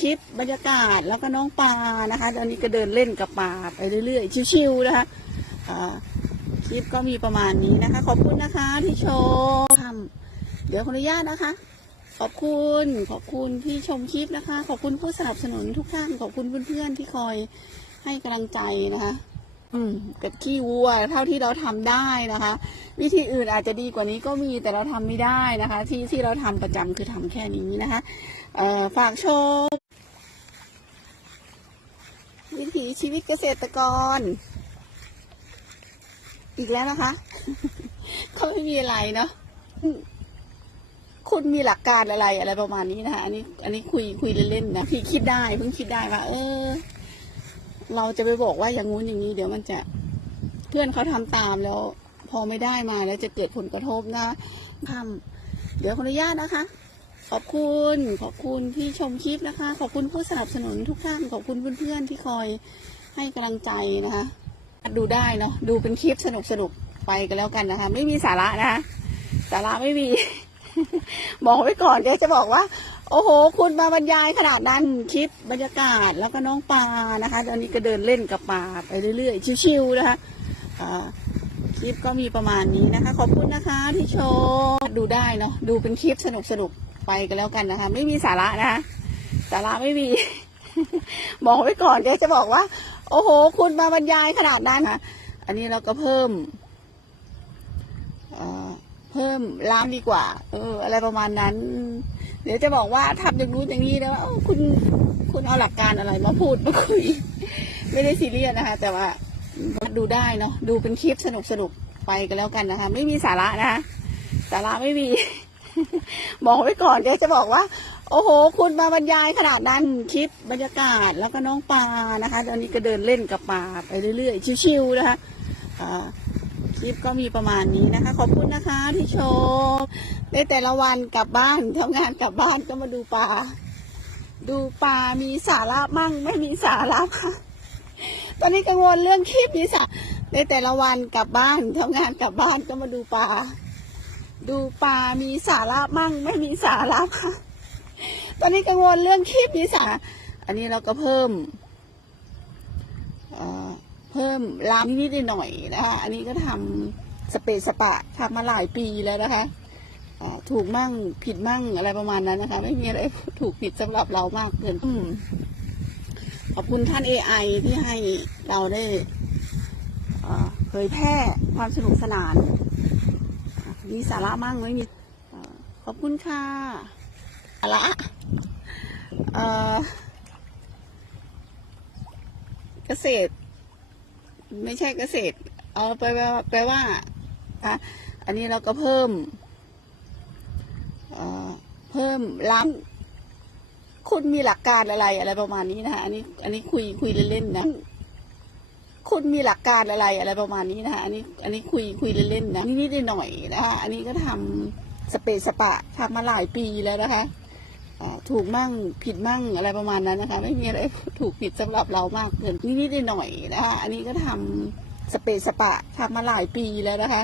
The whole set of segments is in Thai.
คลิปบรรยากาศแล้วก็น้องปลานะคะตอนนี้ก็เดินเล่นกับปลาไปเรื่อยๆ ชิวๆนะคะคลิปก็มีประมาณนี้นะคะ ขอบคุณนะคะที่ชมทำเดี๋ยวขออนุญาตนะคะ ขอบคุณขอบคุณที่ชมคลิปนะคะ ขอบคุณผู้สนับสนุนทุกท่าน ขอบคุณเพื่อนๆที่คอยให้กำลังใจนะคะ อืมเป็ดขี้วัวเท่าที่เราทำได้นะคะ วิธีอื่นอาจจะดีกว่านี้ก็มีแต่เราทำไม่ได้นะคะ ที่ที่เราทำประจำคือทำแค่นี้นะคะ เอ่อฝากชม วิถีชีวิตเกษตรกร อีกแล้วนะคะ เขาไม่มีอะไรเนาะคุณมีหลักการอะไรอะไรประมาณนี้นะคะอันนี้ อันนี้คุยคุยเล่นๆนะพี่คิดได้เพิ่งคิดได้ว่าเออ เราจะไปบอกว่าอย่างงู้นอย่างนี้ เดี๋ยวมันจะเพื่อนเขาทำตามแล้ว พอไม่ได้มาแล้วจะเกิดผลกระทบนะทำเดี๋ยวขออนุญาตนะคะ ขอบคุณขอบคุณที่ชมคลิปนะคะ ขอบคุณผู้สนับสนุนทุกท่านขอบคุณเพื่อนๆที่คอยให้กำลังใจนะคะ ดูได้เนาะดูเป็นคลิปสนุกๆไปกันแล้วกันนะคะ ไม่มีสาระนะคะสาระไม่มี บอกไว้ก่อนเดี๋ยวจะบอกว่า โอ้โห คุณมาบรรยายขนาดนั้นคลิปบรรยากาศแล้วก็น้องปลานะคะ ตอนนี้ก็เดินเล่นกับปลาไปเรื่อยๆชิวๆนะคะคลิปก็มีประมาณนี้นะคะ ขอบคุณนะคะที่ชมดูได้เนาะดูเป็นคลิปสนุกๆ ไปกันแล้วกันนะคะ ไม่มีสาระนะคะสาระไม่มี บอกไว้ก่อนเดี๋ยวจะบอกว่า โอ้โห คุณมาบรรยายขนาดนั้นนะอันนี้เราก็เพิ่มเพิ่มล้างดีกว่า เออ อะไรประมาณนั้น เดี๋ยวจะบอกว่าทำอย่างนู้นอย่างนี้นะว่าเอ้คุณคุณเอาหลักการอะไรมาพูดมาคุย ไม่ได้ซีเรียสนะคะ แต่ว่าดูได้เนาะดูเป็นคลิปสนุกๆไปกันแล้วกันนะคะ ไม่มีสาระนะคะสาระไม่มี บอกไว้ก่อนเดี๋ยวจะบอกว่า โอ้โห คุณมาบรรยายขนาดนั้นคลิปบรรยากาศแล้วก็น้องปลานะคะตอนนี้ก็เดินเล่นกับปลาไปเรื่อยๆ ชิวๆนะคะคลิปก็มีประมาณนี้นะคะ ขอบคุณนะคะที่ชมในแต่ละวันกลับบ้านทำงานกลับบ้านก็มาดูปลาดูปลามีสาระมั่งไม่มีสาระมั่งตอนนี้กังวลเรื่องคลิปนี้สะในแต่ละวันกลับบ้านทำงานกลับบ้านก็มาดูปลา ดูปลามีสาระมั่ง ไม่มีสาระมั่งตอนนี้กังวลเรื่องคลิปนี้สะอันนี้เราก็เพิ่มเอ่อเพิ่มล้างนิดหน่อยนะคะอันนี้ก็ทำสเปซสปะทำมาหลายปีแล้วนะคะถูกมั่งผิดมั่งอะไรประมาณนั้นนะคะ ไม่มีอะไรถูกผิดสำหรับเรามากเกินอขอบคุณท่าน AI ที่ให้เราได้เอ่อเผยแพร่ความสนุกสนาน มีสาระมั่งไม่มีเอ่อขอบคุณค่ะสาระเอ่อเกษตร ไม่ใช่เกษตร เอาไปแปลว่าแปลว่าอะอันนี้เราก็เพิ่มเอ่อเพิ่มล้างคุณมีหลักการอะไรอะไรประมาณนี้นะคะอันนี้อันนี้คุยคุยเล่นๆนะ คุณมีหลักการอะไรอะไรประมาณนี้นะคะอันนี้อันนี้คุยคุยเล่นๆนะนิดๆหน่อยๆนะคะอันนี้ก็ทำสเปซสปะทำมาหลายปีแล้วนะคะถูกมั่งผิดมั่งอะไรประมาณนั้นนะคะ ไม่มีอะไรถูกผิดสำหรับเรามากเกินนิดๆหน่อยๆนะคะอันนี้ก็ทำสเปซสปะทำมาหลายปีแล้วนะคะ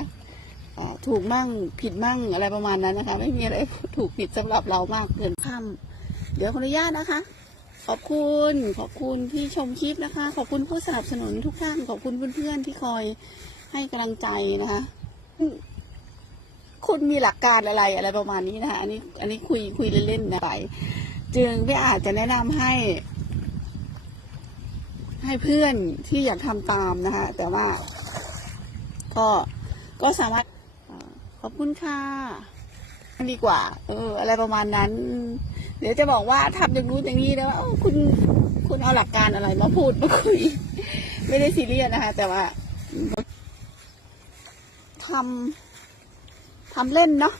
ถูกมั่งผิดมั่งอะไรประมาณนั้นนะคะ ไม่มีอะไรถูกผิดสำหรับเรามากเกินค่ำเดี๋ยวขออนุญาตนะคะ ขอบคุณขอบคุณที่ชมคลิปนะคะ ขอบคุณผู้สนับสนุนทุกท่านขอบคุณเพื่อนๆที่คอยให้กำลังใจนะคะคุณมีหลักการอะไรอะไรประมาณนี้นะคะอันนี้ อันนี้คุยคุยเล่นๆนะไป จึงไม่อาจจะแนะนำให้ ให้เพื่อนที่อยากทำตามนะคะแต่ว่า ก็ก็สามารถขอบคุณค่ะดีกว่า เออ อะไรประมาณนั้น เดี๋ยวจะบอกว่าทำอย่างนู้นอย่างนี้นะว่าคุณคุณเอาหลักการอะไรมาพูดมาคุย ไม่ได้ซีเรียสนะคะ แต่ว่าทำทำเล่นเนาะ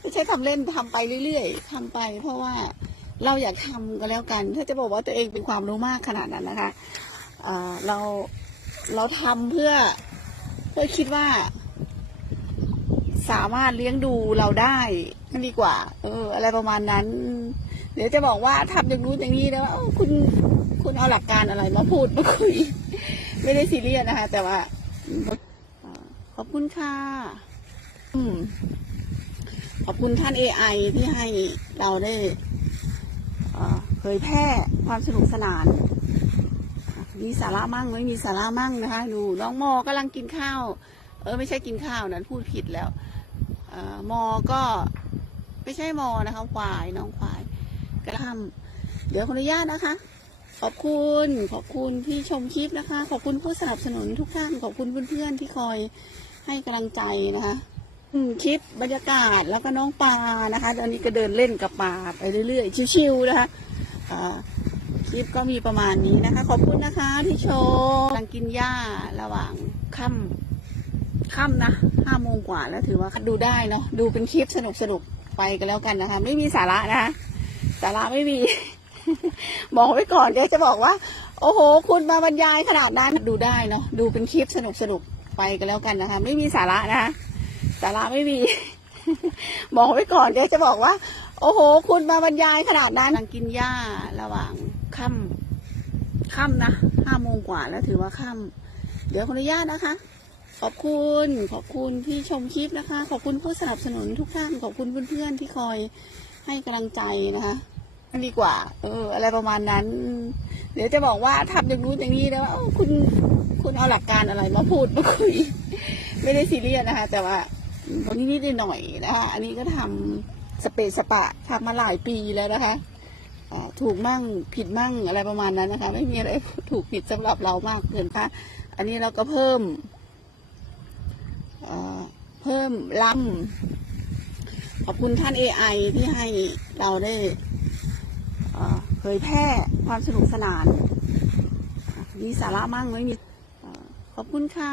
ไม่ใช่ทำเล่นทำไปเรื่อยๆทำไป เพราะว่าเราอยากทำก็แล้วกัน ถ้าจะบอกว่าตัวเองเป็นความรู้มากขนาดนั้นนะคะเราเราทำเพื่อเพื่อคิดว่า สามารถเลี้ยงดูเราได้นั่นดีกว่า เออ อะไรประมาณนั้น เดี๋ยวจะบอกว่าทำอย่างนู้นอย่างนี้นะว่าเอ้าคุณคุณเอาหลักการอะไรมาพูดมาคุย ไม่ได้ซีเรียสนะคะ แต่ว่าขอบคุณค่ะอขอบคุณท่าน AI ที่ให้เราได้เผยแพร่ความสนุกสนาน มีสาระมั่งไม่มีสาระมั่งนะคะดูน้องมอกำลังกินข้าว เออ ไม่ใช่กินข้าวนั้นพูดผิดแล้วอมอก็ไม่ใช่มอนะคะควายน้องควาย กระทำเดี๋ยวขออนุญาตนะคะ ขอบคุณขอบคุณที่ชมคลิปนะคะ ขอบคุณผู้สนับสนุนทุกท่าน ขอบคุณเพื่อนๆที่คอยให้กำลังใจนะคะคลิปบรรยากาศแล้วก็น้องปลานะคะตอนนี้ก็เดินเล่นกับปลาไปเรื่อยๆ ชิวๆนะคะคลิปก็มีประมาณนี้นะคะ ขอบคุณนะคะที่ชมกำลังกินหญ้าระหว่างค่ำค่ำนะห้าโมงกว่าแล้วถือว่าดูได้เนาะดูเป็นคลิปสนุกๆ ไปกันแล้วกันนะคะ ไม่มีสาระนะคะ สาระไม่มี บอกไว้ก่อนเดี๋ยวจะบอกว่า โอ้โห คุณมาบรรยายขนาดนั้นดูได้เนาะดูเป็นคลิปสนุกสนุกๆไปกันแล้วกันนะคะ ไม่มีสาระนะคะสาระไม่มี บอกไว้ก่อนเดี๋ยวจะบอกว่า โอ้โห คุณมาบรรยายขนาดนั้นกำลังกินหญ้าระหว่างค่ำค่ำนะห้าโมงกว่าแล้วถือว่าค่ำเดี๋ยวขออนุญาตนะคะขอบคุณขอบคุณที่ชมคลิปนะคะ ขอบคุณผู้สนับสนุนทุกท่านขอบคุณเพื่อนๆที่คอย ให้กำลังใจนะคะดีกว่า เออ อะไรประมาณนั้น เดี๋ยวจะบอกว่าทำอย่างนู้นอย่างนี้แล้วาเอ้าคุณคุณเอาหลักการอะไรมาพูดมาคุย ไม่ได้ซีเรียสนะคะ แต่ว่าตอนนี้นิดหน่อยนะคะอันนี้ก็ทำสเปซสปะทำมาหลายปีแล้วนะคะถูกมั่งผิดมั่งอะไรประมาณนั้นนะคะ ไม่มีอะไรถูกผิดสำหรับเรามากเกินค่ะอันนี้เราก็เพิ่มเอ่อเพิ่มลำ ขอบคุณท่าน AI ที่ให้เราได้เผยแพร่ความสนุกสนาน มีสาระมั่งไม่มีขอบคุณค่ะ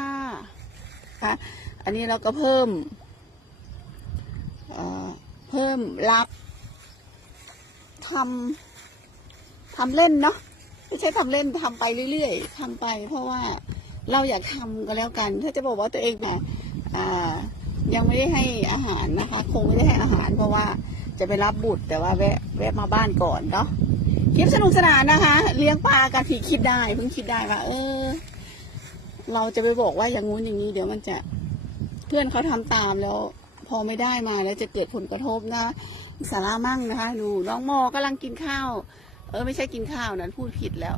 ค่ะอันนี้เราก็เพิ่มเพิ่มรับทำทำเล่นเนาะไม่ใช่ทำเล่นทำไปเรื่อยๆทำไป เพราะว่าเราอยากทำก็แล้วกัน ถ้าจะบอกว่าตัวเองเนี่ยยังไม่ได้ให้อาหารนะคะ คงไม่ได้ให้อาหารเพราะว่าจะไปรับบุตรแต่ว่าแวะแวะมาบ้านก่อนเนาะคลิปสนุกสนานนะคะ เลี้ยงปลากันทีคิดได้เพิ่งคิดได้ว่าเออ เราจะไปบอกว่าอย่างงู้นอย่างนี้ เดี๋ยวมันจะเพื่อนเขาทำตามแล้ว พอไม่ได้มาแล้วจะเกิดผลกระทบนะสาระมั่งนะคะดูน้องมอกำลังกินข้าว เออ ไม่ใช่กินข้าวนั้นพูดผิดแล้ว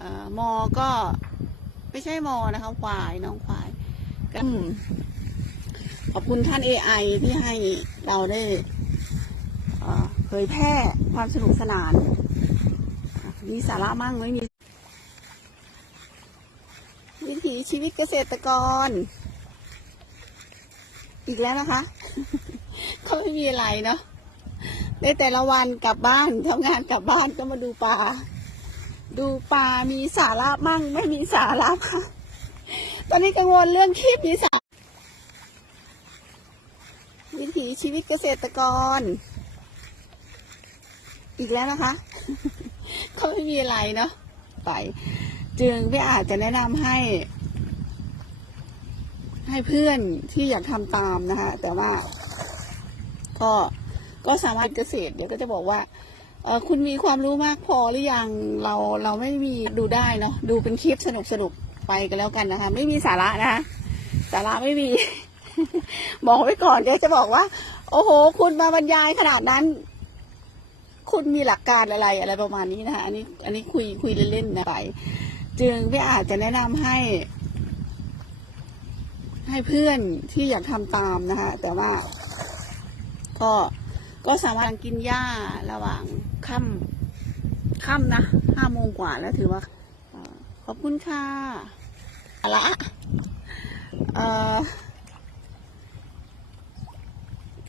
อ่อมอก็ไม่ใช่มอนะคะควายน้องควายก็ ขอบคุณท่าน AI ที่ให้เราได้เผยแพร่ความสนุกสนาน มีสาระมั่งไม่มี วิถีชีวิตเกษตรกร อีกแล้วนะคะเขาไม่มีอะไรเนาะในแต่ละวันกลับบ้านทำงานกลับบ้านก็มาดูปลา ดูปลามีสาระมั่งไม่มีสาระค่ะ ตอนนี้กังวลเรื่องคลิปมีสาร วิถีชีวิตเกษตรกร อีกแล้วนะคะเขาไม่มีอะไรเนาะไป จึงพี่อาจจะแนะนำให้ ให้เพื่อนที่อยากทำตามนะคะ แต่ว่า ก็ก็สามารถเกษตร เดี๋ยวก็จะบอกว่าเออคุณมีความรู้มากพอหรือยังเราเราไม่มีดูได้เนาะดูเป็นคลิปสนุกสนุกไปกันแล้วกันนะคะ ไม่มีสาระนะคะสาระไม่มี บอกไว้ก่อนเดี๋ยวจะบอกว่า โอ้โห คุณมาบรรยายขนาดนั้น คุณมีหลักการอะไรอะไรประมาณนี้นะคะอันนี้ อันนี้คุยคุยเล่นๆนะไปจึงพี่อาจจะแนะนำให้ ให้เพื่อนที่อยากทำตามนะคะแต่ว่า ก็ก็สามารถกินหญ้าระหว่างค่ำค่ำนะห้าโมงกว่าแล้วถือว่าขอบคุณค่ะละเอ่อ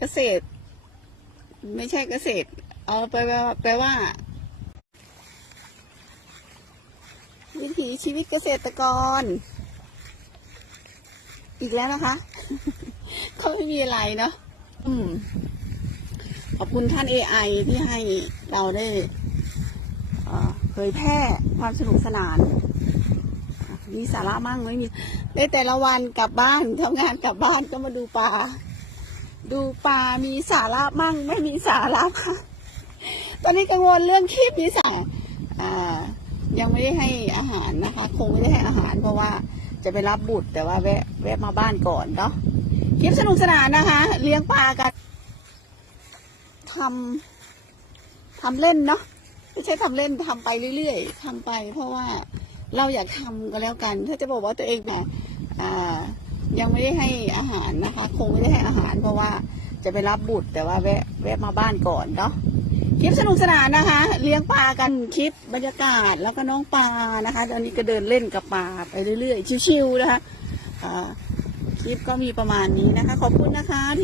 กษตร ไม่ใช่เกษตร เอาไปแปลว่า วิถีชีวิตเกษตรกร อีกแล้วนะคะ เขาไม่มีอะไรเนาะอืม ขอบคุณท่าน AI ที่ให้เราได้เผยแพร่ความสนุกสนานมีสาระมั่งไม่มีในแต่ละวันกลับบ้านทำงานกลับบ้านก็มาดูปลา ดูปลา มีสาระมั่ง ไม่มีสาระค่ะตอนนี้กังวลเรื่องคลิปนี้สาอ่ายังไม่ได้ให้อาหารนะคะ คงไม่ได้ให้อาหารเพราะว่าจะไปรับบุตรแต่ว่าแวะแวะมาบ้านก่อนเนาะคลิปสนุกสนานนะคะ เลี้ยงปลากันทำทำเล่นเนาะไม่ใช่ทำเล่นทำไปเรื่อยๆทำไป เพราะว่าเราอยากทำก็แล้วกัน ถ้าจะบอกว่าตัวเองเนี่ยอ่า ยังไม่ได้ให้อาหารนะคะ คงไม่ได้ให้อาหารเพราะว่าจะไปรับบุตรแต่ว่าแวะแวะมาบ้านก่อนเนาะคลิปสนุกสนานนะคะ เลี้ยงปลากันคลิปบรรยากาศแล้วก็น้องปลานะคะตอนนี้ก็เดินเล่นกับปลาไปเรื่อยๆ ชิวๆนะคะคลิปก็มีประมาณนี้นะคะ ขอบคุณนะคะที่